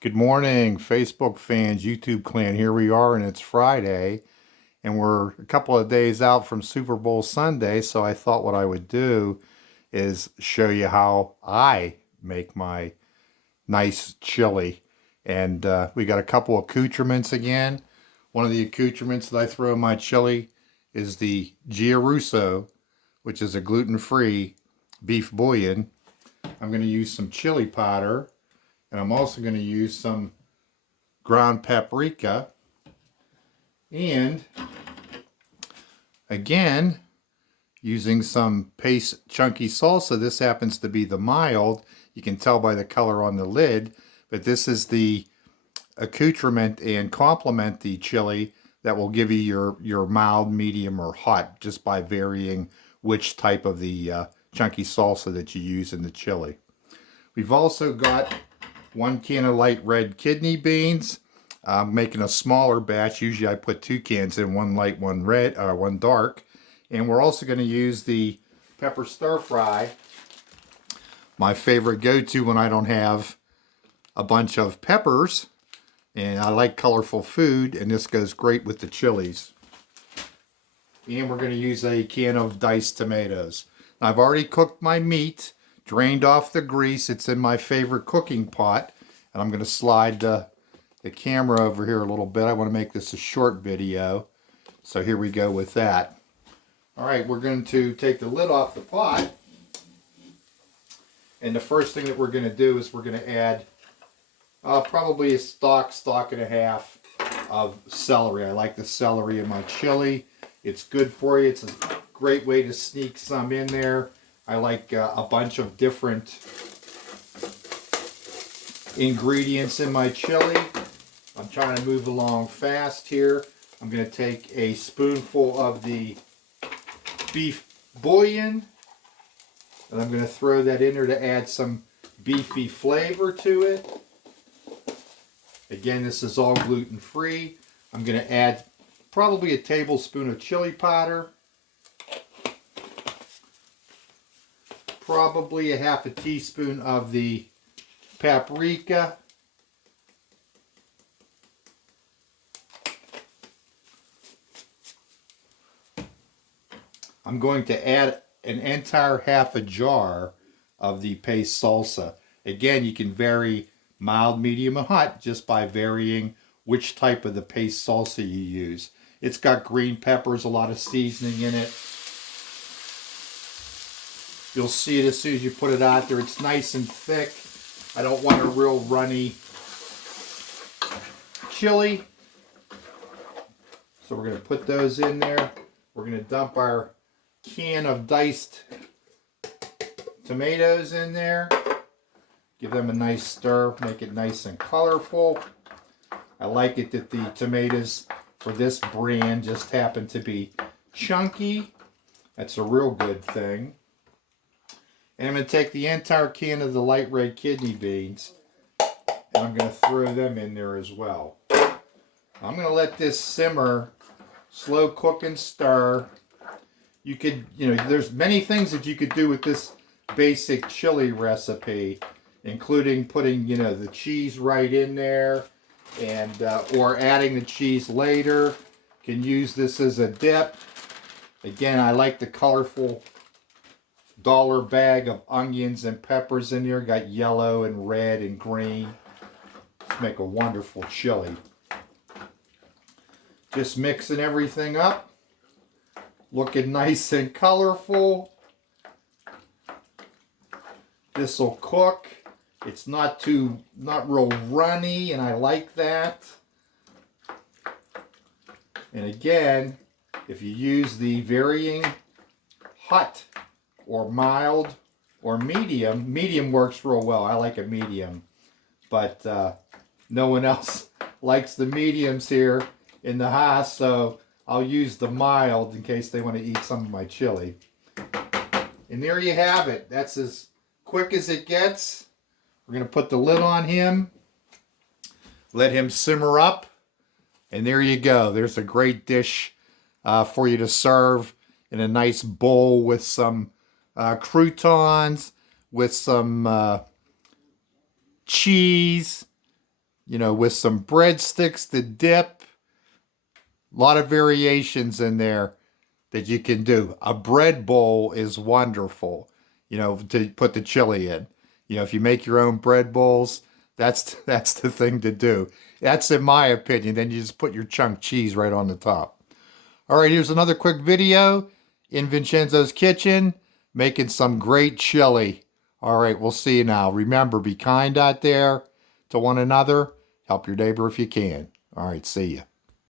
Good morning, Facebook fans, YouTube clan. Here we are, and it's Friday, and we're a couple of days out from Super Bowl Sunday. So I thought what I would do is show you how I make my nice chili. And we got a couple accoutrements again. One of the accoutrements that I throw in my chili is the Gia Russo, which is a gluten-free beef bouillon. I'm going to use some chili powder, and I'm also going to use some ground paprika, and again using some paste chunky salsa. This happens to be the mild. You can tell by the color on the lid, but this is the accoutrement and complement the chili that will give you your mild, medium, or hot, just by varying which type of the chunky salsa that you use in the chili. We've also got 1 can of light red kidney beans. I'm making a smaller batch. Usually I put 2 cans in, one light, one red, one dark. And we're also going to use the pepper stir fry, my favorite go-to when I don't have a bunch of peppers. And I like colorful food, and this goes great with the chilies. And we're going to use a can of diced tomatoes. Now, I've already cooked my meat, drained off the grease. It's in my favorite cooking pot. And I'm going to slide the camera over here a little bit. I want to make this a short video. So here we go with that. All right, we're going to take the lid off the pot. And the first thing that we're going to do is we're going to add probably a stalk and a half of celery. I like the celery in my chili. It's good for you. It's a great way to sneak some in there. I like a bunch of different ingredients in my chili. I'm trying to move along fast here. I'm going to take a spoonful of the beef bouillon, and I'm going to throw that in there to add some beefy flavor to it. Again, this is all gluten-free. I'm going to add probably a tablespoon of chili powder, probably a half a teaspoon of the paprika, I'm going to add an entire half a jar of the paste salsa. Again, you can vary mild, medium, and hot just by varying which type of the paste salsa you use. It's got green peppers, a lot of seasoning in it. You'll see it as soon as you put it out there. It's nice and thick. I don't want a real runny chili. So we're going to put those in there. We're going to dump our can of diced tomatoes in there. Give them a nice stir, make it nice and colorful. I like it that the tomatoes for this brand just happen to be chunky. That's a real good thing. And I'm going to take the entire can of the light red kidney beans, and I'm going to throw them in there as well. I'm going to let this simmer, slow cook and stir. You could, there's many things that you could do with this basic chili recipe, including putting, the cheese right in there, and or adding the cheese later. You can use this as a dip. Again, I like the colorful dollar bag of onions and peppers in there. Got yellow and red and green. Let's make a wonderful chili. Just mixing everything up. Looking nice and colorful. This will cook. It's not real runny, and I like that. And again, if you use the varying hot or mild or medium, medium works real well. I like a medium, but no one else likes the mediums here in the house, so I'll use the mild in case they want to eat some of my chili. And there you have it. That's as quick as it gets. We're going to put the lid on him, let him simmer up, and there you go. There's a great dish for you to serve in a nice bowl with some croutons, with some cheese, with some breadsticks to dip. A lot of variations in there that you can do. A bread bowl is wonderful, to put the chili in. If you make your own bread bowls, that's the thing to do. That's in my opinion. Then you just put your chunk cheese right on the top. All right, here's another quick video in Vincenzo's kitchen making some great chili. All right, we'll see you now. Remember, be kind out there to one another. Help your neighbor if you can. All right, see you.